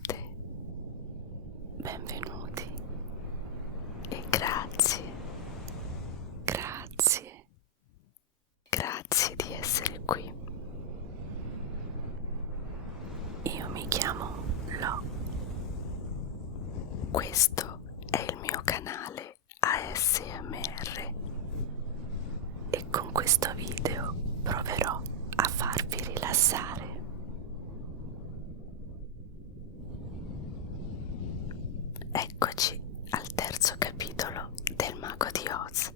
benvenute, benvenuti e grazie, grazie, grazie di essere qui. Io mi chiamo Lo. Questo è il mio canale ASMR e con questo video proverò a farvi rilassare. Eccoci al terzo capitolo del Mago di Oz.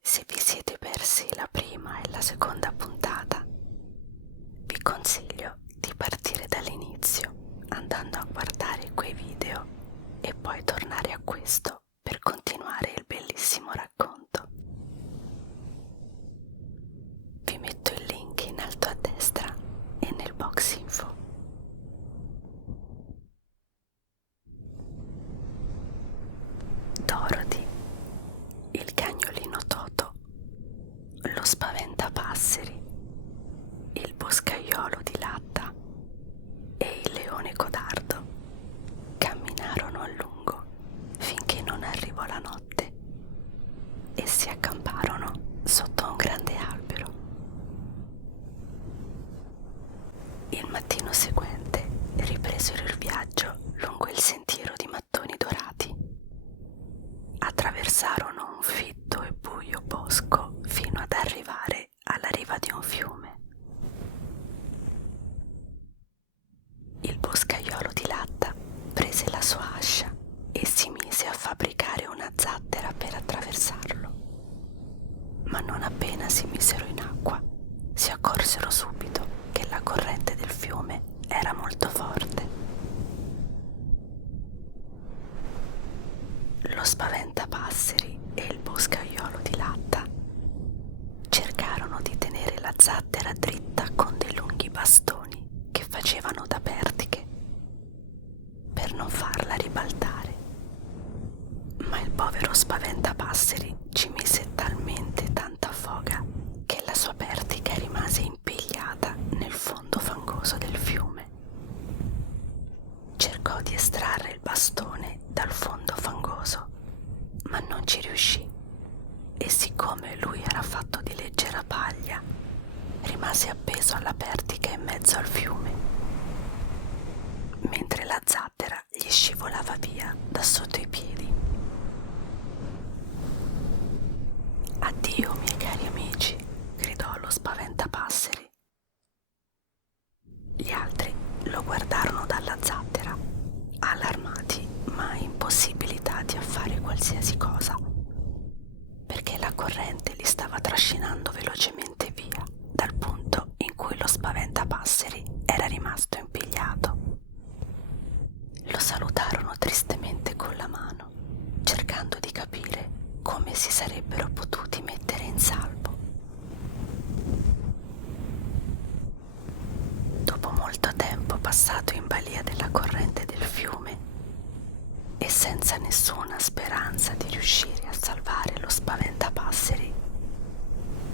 Se vi siete persi la prima e la seconda puntata, vi consiglio di partire dall'inizio andando a guardare quei video e poi tornare a questo per continuare il bellissimo racconto. Vi metto il link in alto a destra e nel box info. Dorothy, il cagnolino Toto, lo spaventapasseri, il boscaiolo di latta e il leone codardo camminarono a lungo finché non arrivò la notte e si accamparono sotto un grande albero. Il mattino seguente ripresero il viaggio lungo il sentiero di mattoni dorati. Attraversarono un fitto e buio bosco fino ad arrivare alla riva di un fiume. Il boscaiolo di latta prese la sua ascia e si mise a fabbricare una zattera per attraversarlo. Ma non appena si misero in acqua, si accorsero subito che la corrente del fiume era molto forte. Lo spaventapasseri e il boscaiolo di latta cercarono di tenere la zattera dritta con dei lunghi bastoni che facevano da pertiche per non farla ribaltare, ma il povero spaventapasseri ci mise talmente tanta foga che la sua pertica rimase impigliata nel fondo fangoso del fiume. Cercò di estrarre il bastone dal fondo fangoso, ma non ci riuscì e siccome lui era fatto di leggera paglia, rimase appeso alla pertica in mezzo al fiume, mentre la zattera gli scivolava via da sotto i piedi. Addio, miei cari amici, gridò lo spaventapasseri. Gli altri lo guardarono dalla zattera, allarmati ma impossibilitati a fare qualsiasi cosa, perché la corrente li stava trascinando velocemente via dal punto in cui lo spaventapasseri era rimasto impigliato. Lo salutarono tristemente con la mano, cercando di capire come si sarebbero potuti mettere in salvo. Dopo molto tempo passato in balia della corrente del fiume e senza nessuna speranza di riuscire a salvare lo spaventapasseri,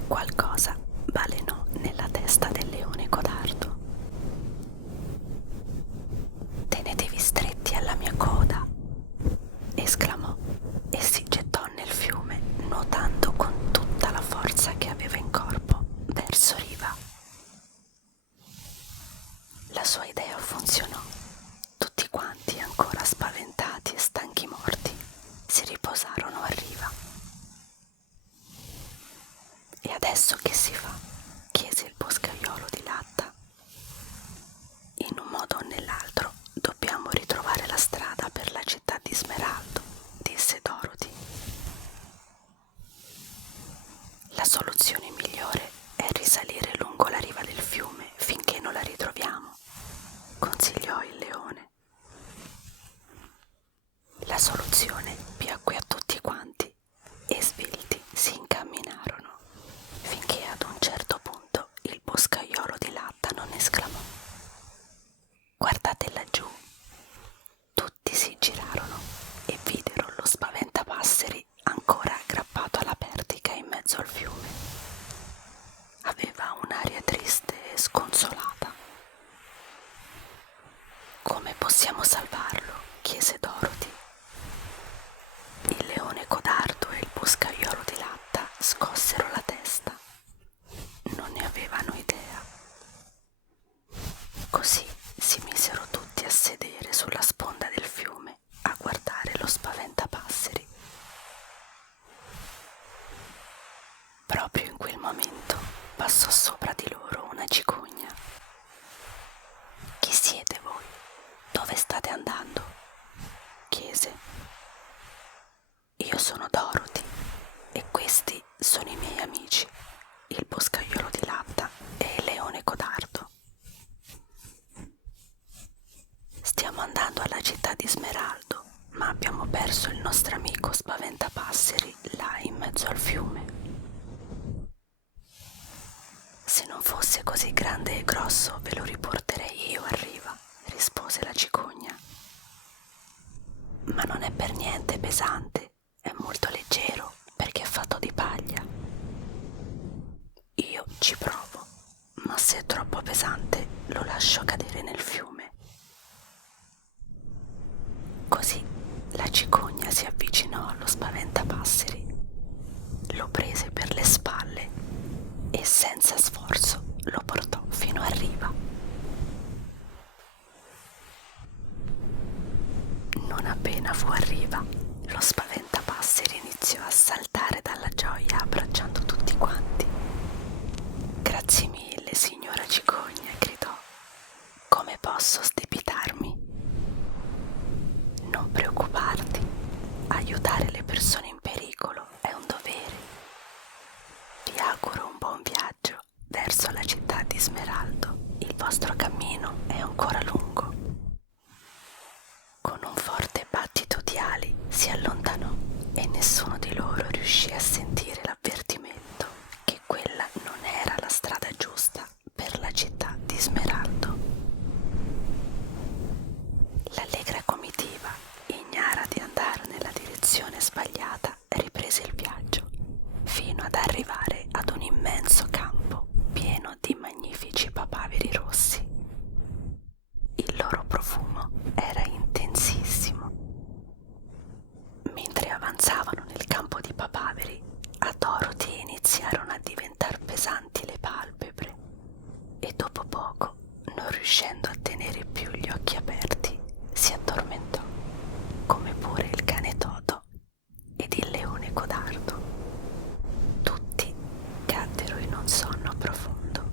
qualcosa balenò nella testa del leone codardo. «Tenetevi stretti alla mia coda!» esclamò e si gettò nel fiume, nuotando con tutta la forza che aveva in corpo verso riva. La sua idea funzionò. Tutti quanti, ancora spaventati e stanchi morti, si riposarono a riva. «E adesso che si fa?» chiese il boscaiolo di latta. «In un modo o nell'altro dobbiamo ritrovare la strada per la città di Smeraldo», disse Dorothy. «La soluzione migliore è risalire lungo la riva del fiume finché non la ritroviamo», consigliò il leone. La soluzione piacque a tutti quanti e svelti si incamminarono finché ad un certo punto il boscaiolo di latta non esclamò: «Guardate laggiù!» Tutti si girarono e videro lo spaventapasseri ancora aggrappato alla pertica in mezzo al fiume. Aveva un'aria triste e sconsolata. possiamo salvarlo? Chiese Dorothy. Il leone codardo e il boscaiolo di latta scossero la testa. Non ne avevano idea. Così si misero tutti a sedere sulla sponda del fiume a guardare lo spaventapasseri. Proprio in quel momento passò sopra di loro una cicogna. «Chi siete voi? Dove state andando?» chiese. «Io sono Dorothy e questi sono i miei amici, il boscaiolo di latta e il leone codardo. Stiamo andando alla città di Smeraldo, ma abbiamo perso il nostro amico spaventapasseri là in mezzo al fiume. Se non fosse così grande e grosso ve lo riporterei io a riva», rispose la cicogna. «Ma non è per niente pesante, è molto leggero perché è fatto di paglia. Io ci provo, ma se è troppo pesante lo lascio cadere nel fiume». Così la cicogna si avvicinò allo spaventapasseri, lo prese per le spalle e senza sforzo lo portò fino a riva. Non appena fu a riva, lo spaventapasseri iniziò a saltare dalla gioia abbracciando tutti quanti. «Grazie mille, signora cicogna», gridò. «Come posso stepitarmi?» «Non preoccuparti, aiutare le persone in pericolo è un dovere. Vi auguro un buon viaggio verso la città di Smeraldo. Il vostro cammino è ancora lungo». Con un forte battito di ali si allontanò e nessuno di loro riuscì a sentire l'avvertimento che quella non era la strada giusta per la città di Smeraldo. L'allegra comitiva, ignara di andare nella direzione sbagliata, riprese il viaggio fino ad arrivare ad un immenso campo pieno di magnifici papaveri rossi. Il loro profumo era intensissimo. Mentre avanzavano nel campo di papaveri, a Dorothy iniziarono a diventar pesanti le palpebre e dopo poco, non riuscendo a tenere più gli occhi aperti, si addormentò, come pure il cane Toto ed il leone codardo. Tutti caddero in un sonno profondo,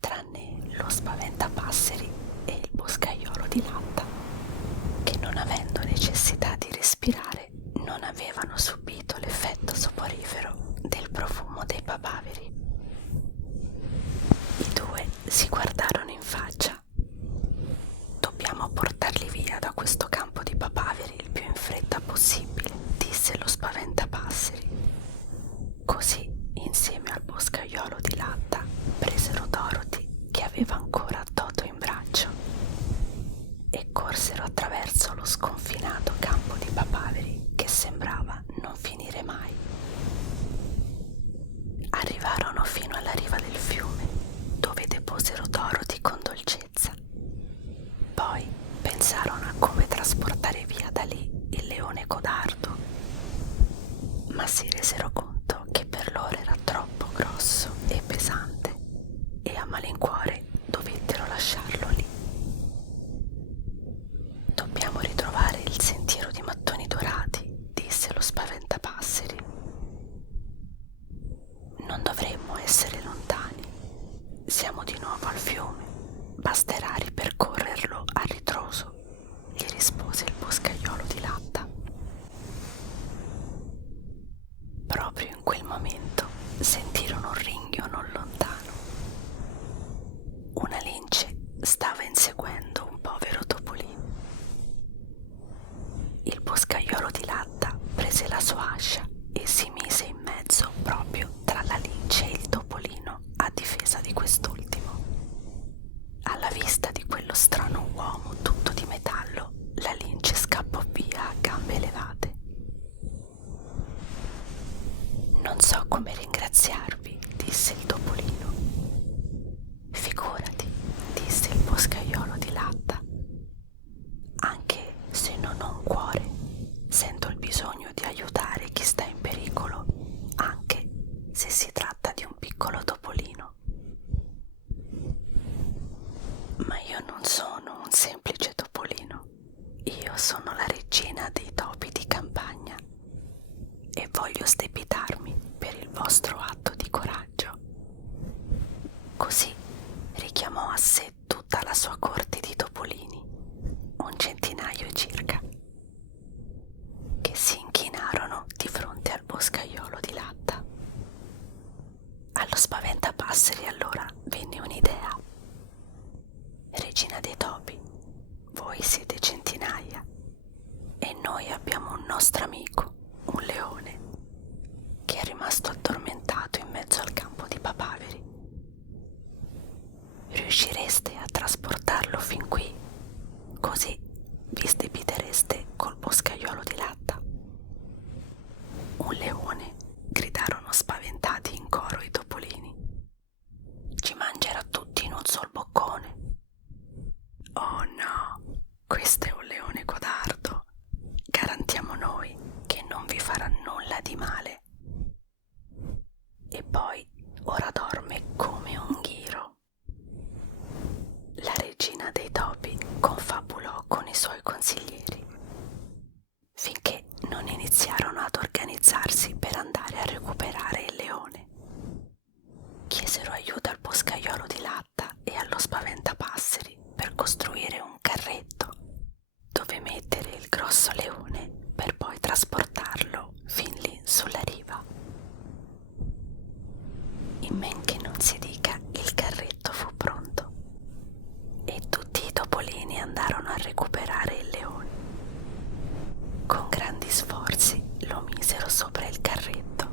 tranne lo spaventapasseri e il boscaiolo di latta, che non avendo necessità di respirare non avevano subito l'effetto soporifero del profumo dei papaveri. I due si guardarono in faccia. «Dobbiamo portarli via da questo campo di papaveri il più in fretta possibile», disse lo spaventapasseri. Così, insieme al boscaiolo di latta, presero Dorothy, che aveva ancora Toto in braccio, e corsero attraverso lo sconfinato campo di papaveri che sembrava non finire mai. Arrivarono fino alla riva del fiume, dove deposero Dorothy con dolcezza. Poi pensarono a come trasportare via da lì il leone codardo, ma si resero conto che per loro era troppo grosso e pesante e a malincuore dovettero lasciarlo lì. «Dobbiamo ritrovare il sentiero di mattoni dorati», disse lo spaventapasseri. «Non dovremmo essere lontani. Siamo di nuovo al fiume. Basterà ripercorrerlo a ritroso», gli rispose il boscaiolo di latta. Proprio in quel momento sentirono un ringhio non lontano. Una lince stava inseguendo un povero topolino. Il boscaiolo di latta prese la sua ascia e si mise in mezzo proprio tra la lince e il topolino a difesa di quest'ultimo. Alla vista di quello strano uomo tutto di metallo, la lince scappò via a gambe elevate. «Non so come ringraziarvi», disse il topolino. «Figurati», disse il boscaiolo di latta. cuore, sento il bisogno di aiutare chi sta in pericolo, anche se si tratta di un piccolo topolino. Ma io non sono un semplice topolino, io sono la regina dei topi di campagna e voglio stepitarmi per il vostro atto di coraggio. Così richiamò a sé tutta la sua corte di topolini, un centinaio circa, che si inchinarono di fronte al boscaiolo di latta. Allo spaventapasseri allora venne un'idea. Regina dei topi, voi siete centinaia e noi abbiamo un nostro amico, un leone, che è rimasto addormentato in mezzo al campo di papaveri. Riuscireste a trasportarlo fin qui, così vi stepitereste col boscaiolo di latta? Un leone, gridarono spaventati in coro i topolini. Ci mangerà tutti in un sol boccone. Oh no, questo è un leone codardo. Garantiamo noi che non vi farà nulla di male. E poi ora dorme come un ghiro. La regina dei topi confabulò con i suoi consiglieri, finché non iniziarono ad organizzarsi per andare a recuperare il leone. Chiesero aiuto al boscaiolo di latta e allo spaventapasseri per costruire un carretto dove mettere il grosso leone per poi trasportarlo fin lì sulla riva. In men che non si dica, il carretto fu pronto e tutti i topolini andarono a recuperare il leone. Con grandi sforzi lo misero sopra il carretto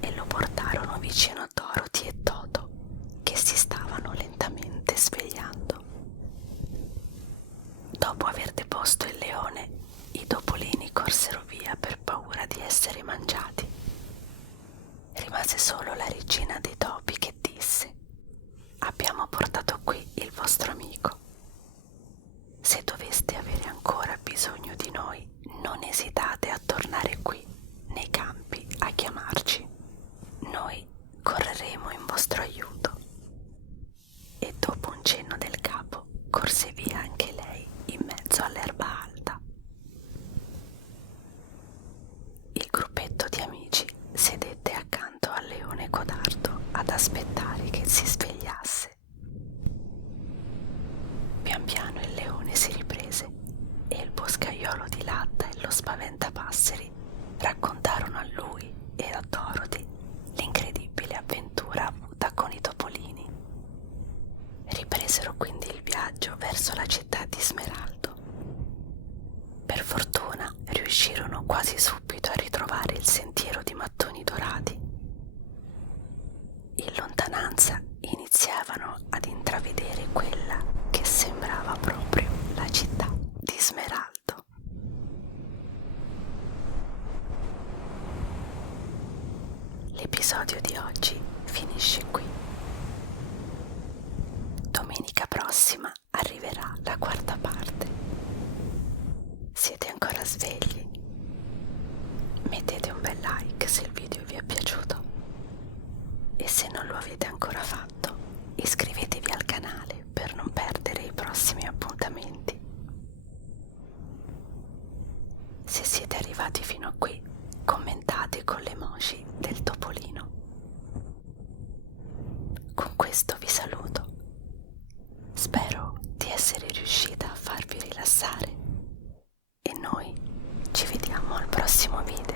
e lo portarono vicino a Dorothy e Toto, che si stavano lentamente svegliando. Dopo aver deposto il leone, i topolini corsero via per paura di essere mangiati. Rimase solo la regina dei topi che disse: abbiamo portato qui il vostro amico. Se doveste avere ancora bisogno di noi, non esitate a tornare qui nei campi a chiamarci. Noi correremo in vostro aiuto. E dopo un cenno del capo, corse via anche lei in mezzo all'erba alta. Il gruppetto di amici sedette accanto al leone codardo ad aspettare che si svegliasse. Pian piano il leone si riprese e il boscaiolo di latta e lo spaventapasseri raccontarono a lui e a Dorothy l'incredibile avventura avuta con i topolini. Ripresero quindi il viaggio verso la città di Smeraldo. Per fortuna riuscirono quasi subito a ritrovare il sentiero di mattoni dorati. In lontananza iniziavano ad intravedere quella che sembrava proprio la città di Smeraldo. L'episodio di oggi finisce qui. Domenica prossima arriverà la quarta parte. Siete ancora svegli? Mettete un bel like se il video vi è piaciuto e se non lo avete ancora fatto, iscrivetevi al canale per non perdere i prossimi appuntamenti. Se siete arrivati fino a qui, commentate con l'emoji del topolino. Con questo vi saluto. Spero di essere riuscita a farvi rilassare e noi ci vediamo al prossimo video.